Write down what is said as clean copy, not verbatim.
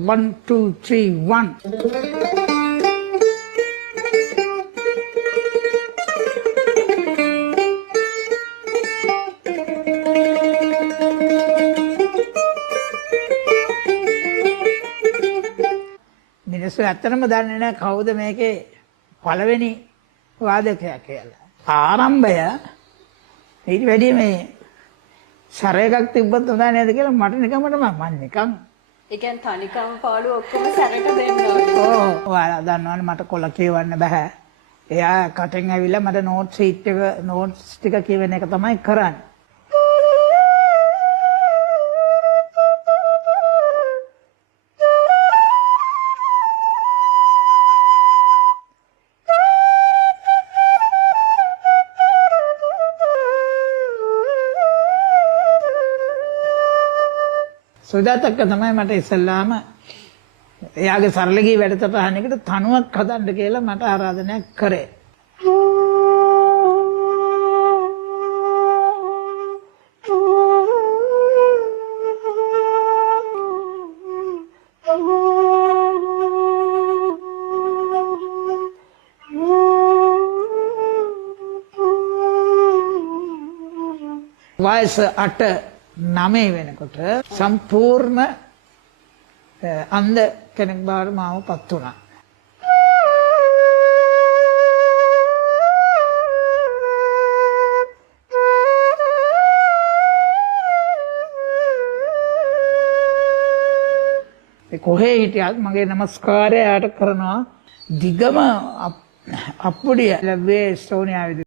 1 2 3 1 මිනිස්සු ඇත්තටම දන්නේ නැහැ කවුද මේකේ පළවෙනි වාදකයා කියලා. ආරම්භය ඊට වැඩි මේ සැරයක් තිබ්බත් හොඳ නේද කියලා මට නිකම්මට මම නිකන් ඒ කියන්නේ තනිකම පාඩුව ඔක්කොම සැරට දෙන්න ඕනේ. ඔයාලා දන්නවනේ මට කොල කියවන්න බෑ. එයා කටෙන් ඇවිල්ලා මට නෝට්ස් ටික කියවන එක තමයි කරන්නේ. සුජාතක්ක තමයි මට ඉස්සල්ලාම එයාගේ සරල ගී වැඩසටහනකට තනුවක් හදන්න කියලා මට ආරාධනයක් කරේ. වයස 8-9 වෙනකොට සම්පූර්ණ අන්ධ කෙනෙක් බවට මාව පත් වුණා. කොහේ හිටියත් මගේ නමස්කාරය යාට කරනවා. දිගම අප්පුඩිය ලැබුවේ ස්ටෝනියාවේදී.